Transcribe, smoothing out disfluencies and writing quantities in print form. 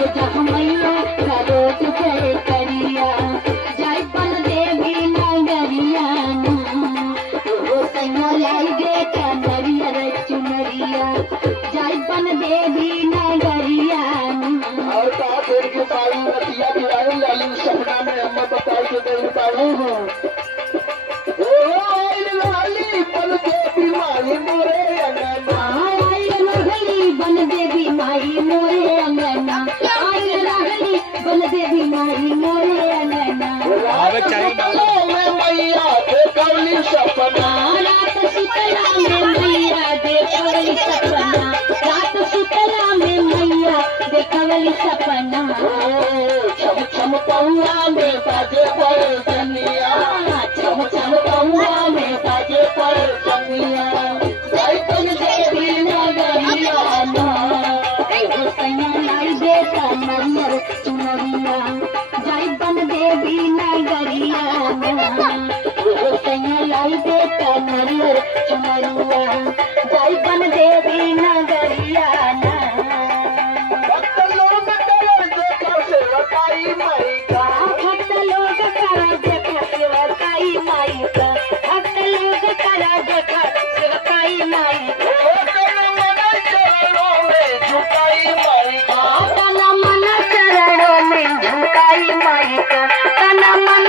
जहमैया रोज जय करिया जय बन देवी नगरिया ओ सैया लाई दे कमरिया रे चुनरिया जय बन देवी नगरिया और का फिर के पाई नदिया दिवाली लाली सपना में अम्मा बताई के दे पाई हो ओ लाली बन देवी माई मोरे अंगना आई रहली बन देवी माई मोरे अंगना आई रहली बन देवी माई मोरे अंगना में मैया के कवली सपना रात सुतला में मैया देखवली सपना रात सुतला में मैया देखवली सपना छम छम पौआ में बाजे पर जनिया छम छम पौआ में बाजे पर जनिया जय बन देवी नगरिया एगो सैया लाई दे कमरिया चुनरिया जय बन देवी नगरिया एगो सैया लाई दे कमरिया चुनरिया जय बन देवी नगरिया भक्त लोग तेरे देखा सेवकाई माई का भक्त लोग करा देखा सेवकाई माई का भक्त लोग करा देखा सेवकाई माई का झुकाई माई का तन मन चरणों में झुकाई माई का तन मन